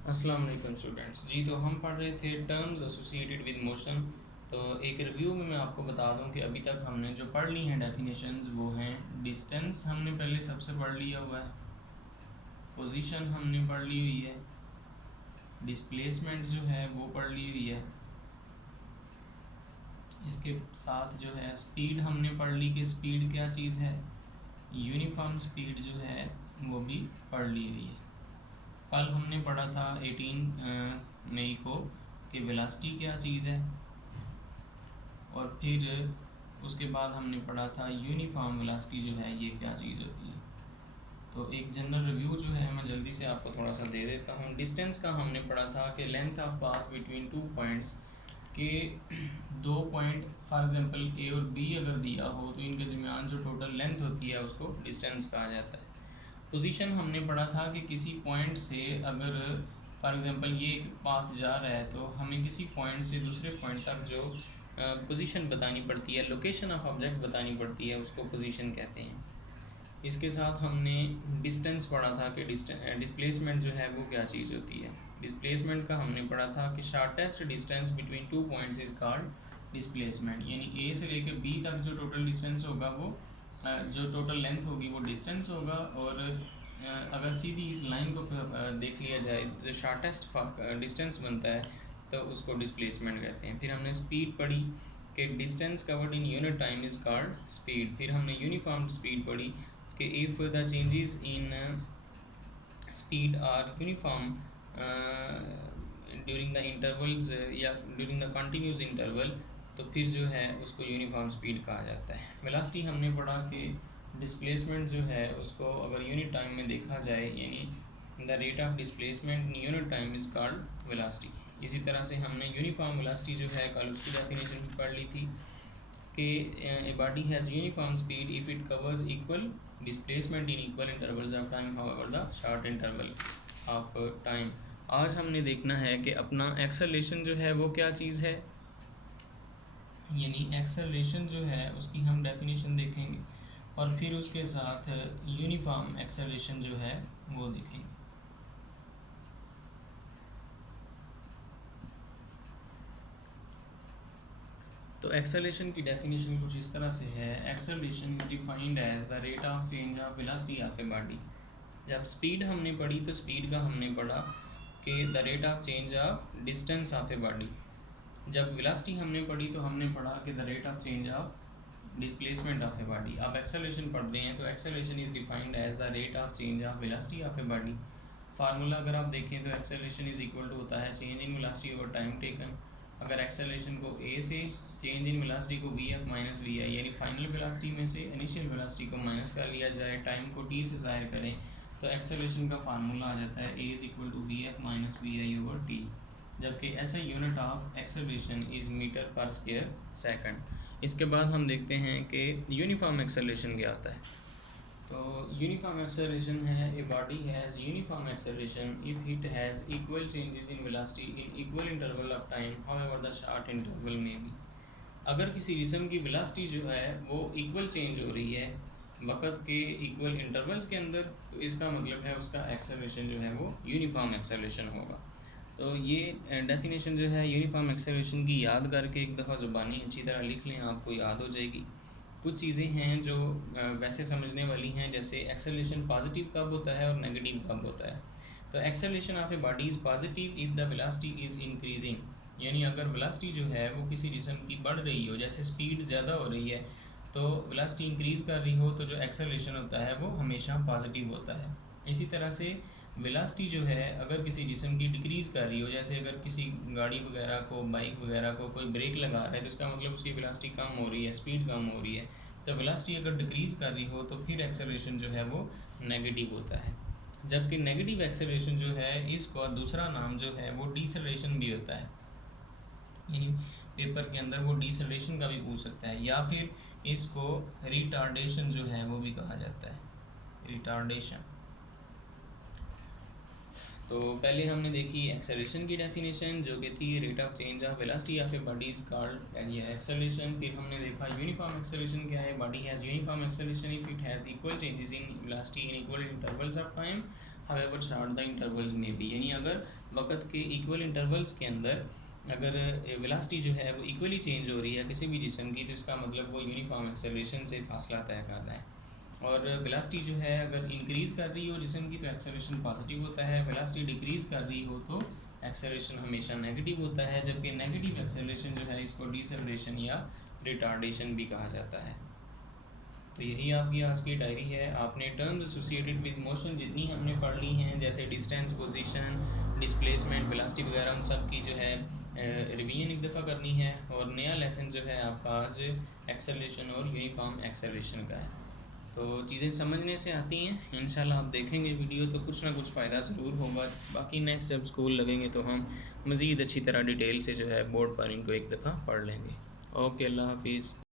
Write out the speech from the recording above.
अस्सलाम वालेकुम स्टूडेंट्स जी। तो हम पढ़ रहे थे टर्म्स एसोसिएटेड विद मोशन। तो एक रिव्यू में मैं आपको बता दूं कि अभी तक हमने जो पढ़ ली हैं डेफिनेशंस वो हैं डिस्टेंस हमने पहले सबसे पढ़ लिया हुआ है, पोजीशन हमने पढ़ ली हुई है, डिस्प्लेसमेंट जो है वो पढ़ ली हुई है, इसके साथ जो है स्पीड हमने पढ़ ली कि स्पीड क्या चीज़ है, यूनिफॉर्म स्पीड जो है वो भी पढ़ ली हुई है। कल हमने पढ़ा था 18 मई को कि वेलोसिटी क्या चीज़ है, और फिर उसके बाद हमने पढ़ा था यूनिफॉर्म वेलोसिटी जो है ये क्या चीज़ होती है। तो एक जनरल रिव्यू जो है मैं जल्दी से आपको थोड़ा सा दे देता हूँ। डिस्टेंस का हमने पढ़ा था कि length of path between two points के दो पॉइंट फॉर एग्जांपल ए और बी अगर दिया हो तो इनके दरमियान जो टोटल लेंथ होती है उसको डिस्टेंस कहा जाता है। पोजीशन हमने पढ़ा था कि किसी पॉइंट से अगर फॉर एग्जांपल ये एक पाथ जा रहा है तो हमें किसी पॉइंट से दूसरे पॉइंट तक जो पोजीशन बतानी पड़ती है, लोकेशन ऑफ ऑब्जेक्ट बतानी पड़ती है, उसको पोजीशन कहते हैं। इसके साथ हमने डिस्टेंस पढ़ा था कि डिस्प्लेसमेंट जो है वो क्या चीज़ होती है। डिस्प्लेसमेंट का हमने पढ़ा था कि shortest distance between two points is called displacement, यानी ए से लेकर बी तक जो टोटल डिस्टेंस होगा वो जो टोटल लेंथ होगी वो डिस्टेंस होगा। और अगर सीधी इस लाइन को देख लिया जाए जो शार्टेस्ट डिस्टेंस बनता है तो उसको डिस्प्लेसमेंट कहते हैं। फिर हमने स्पीड पढ़ी कि distance covered in unit time is called speed. फिर हमने यूनिफॉर्म स्पीड पढ़ी कि if the changes in speed are uniform during the intervals या ड्यूरिंग द कंटिन्यूस इंटरवल तो फिर जो है उसको यूनिफॉर्म स्पीड कहा जाता है। वेलोसिटी हमने पढ़ा कि डिस्प्लेसमेंट जो है उसको अगर यूनिट टाइम में देखा जाए यानी the rate of displacement in unit time is called velocity. इसी तरह से हमने यूनिफॉर्म वेलोसिटी जो है कल उसकी डेफिनेशन भी पढ़ ली थी कि a body has uniform speed if it covers equal displacement in equal intervals of time however the short interval of time. आज हमने देखना है कि अपना एक्सेलरेशन जो है वो क्या चीज़ है, यानी एक्सेलरेशन जो है उसकी हम डेफिनेशन देखेंगे और फिर उसके साथ यूनिफॉर्म एक्सेलरेशन जो है वो देखेंगे। तो एक्सेलरेशन की डेफिनेशन कुछ इस तरह से है। Acceleration is defined as the rate of change of velocity of a body. जब स्पीड हमने पढ़ी तो स्पीड का हमने पढ़ा कि the rate of change of distance of a body. जब वेलोसिटी हमने पढ़ी तो हमने पढ़ा कि the rate of change of displacement of a body. अब एक्सेलरेशन पढ़ रहे हैं तो acceleration is defined as the rate of change of velocity of a body. Formula अगर आप देखें तो एक्सेलरेशन इज इक्वल टू होता है change in velocity over time taken. अगर एक्सेलरेशन को ए से चेंज इन वेलोसिटी को वी एफ माइनस वी आई यानी फाइनल वेलोसिटी में से इनिशियल वेलोसिटी को माइनस कर लिया जाए, टाइम को टी से ज़ाहिर करें तो एक्सेलरेशन का फार्मूला आ जाता है A is equal to V F minus V I over T. जबकि ऐसा unit of acceleration is metre per square second. इसके बाद हम देखते हैं कि यूनिफॉर्म एक्सेलरेशन क्या होता है। तो यूनिफॉर्म एक्सेलरेशन है a body has uniform acceleration if it has equal changes in velocity in equal interval of time however the short interval में भी। अगर किसी जिस्म की वेलोसिटी जो है वो इक्वल चेंज हो रही है वक़्त के इक्वल इंटरवल्स के अंदर तो इसका मतलब है उसका एक्सेलरेशन जो है वो यूनिफॉर्म एक्सेलरेशन होगा। तो ये डेफिनेशन जो है यूनिफॉर्म एक्सेलरेशन की याद करके एक दफ़ा ज़ुबानी अच्छी तरह लिख लें, आपको याद हो जाएगी। कुछ चीज़ें हैं जो वैसे समझने वाली हैं, जैसे एक्सेलरेशन पॉजिटिव कब होता है और नेगेटिव कब होता है। तो acceleration of a body is positive if the velocity is increasing, यानी अगर वेलोसिटी जो है वो किसी जिस्म की बढ़ रही हो, जैसे स्पीड ज़्यादा हो रही है तो वेलोसिटी इंक्रीज़ कर रही हो तो जो एक्सेलरेशन होता है वो हमेशा पॉजिटिव होता है। इसी तरह से वेलोसिटी जो है अगर किसी जिस्म की डिक्रीज़ कर रही हो, जैसे अगर किसी गाड़ी वगैरह को, बाइक वगैरह को कोई ब्रेक लगा रहा है तो इसका मतलब उसकी वेलोसिटी कम हो रही है, स्पीड कम हो रही है। तो वेलोसिटी अगर डिक्रीज़ कर रही हो तो फिर एक्सेलरेशन जो है वो नेगेटिव होता है। जबकि नेगेटिव एक्सेलरेशन जो है इसको दूसरा नाम जो है वो डिसेलरेशन भी होता है, यानी पेपर के अंदर वो डिसेलरेशन का भी पूछ सकता है, या फिर इसको रिटार्डेशन जो है वो भी कहा जाता है, रिटार्डेशन। तो पहले हमने देखी एक्सेलरेशन की डेफिनेशन जो कि थी rate of change of velocity of a body is called ये एक्सेलरेशन। फिर हमने देखा यूनिफॉर्म एक्सेलरेशन क्या है। Body has uniform acceleration if it has equal changes in velocity in equal intervals of time however short the intervals में भी, यानी अगर वक्त के इक्वल इंटरवल्स के अंदर अगर वेलोसिटी जो है वो इक्वली चेंज हो रही है किसी भी जिस्म की, तो इसका मतलब वो यूनिफॉर्म एक्सेलरेशन से फासला तय कर रहा है। और वेलोसिटी जो है अगर इंक्रीज़ कर रही हो जिस्म की तो एक्सेलरेशन पॉजिटिव होता है, वेलोसिटी डिक्रीज़ कर रही हो तो एक्सेलरेशन हमेशा नेगेटिव होता है, जबकि नेगेटिव एक्सेलरेशन जो है इसको डिसेलरेशन या रिटार्डेशन भी कहा जाता है। तो यही आपकी आज की डायरी है। आपने टर्म्स एसोसिएटेड विद मोशन जितनी हमने पढ़ ली हैं, जैसे डिस्टेंस, पोजीशन, डिस्प्लेसमेंट, वेलोसिटी वगैरह, उन सब की जो है रिवीजन एक दफ़ा करनी है। और नया लेसन जो है आपका आज एक्सेलरेशन और यूनिफॉर्म एक्सेलरेशन का है। तो चीज़ें समझने से आती हैं। इंशाल्लाह आप देखेंगे वीडियो तो कुछ ना कुछ फ़ायदा ज़रूर होगा। बाकी नेक्स्ट जब स्कूल लगेंगे तो हम मज़ीद अच्छी तरह डिटेल से जो है बोर्ड पर इनको एक दफ़ा पढ़ लेंगे। ओके, अल्लाह हाफिज़।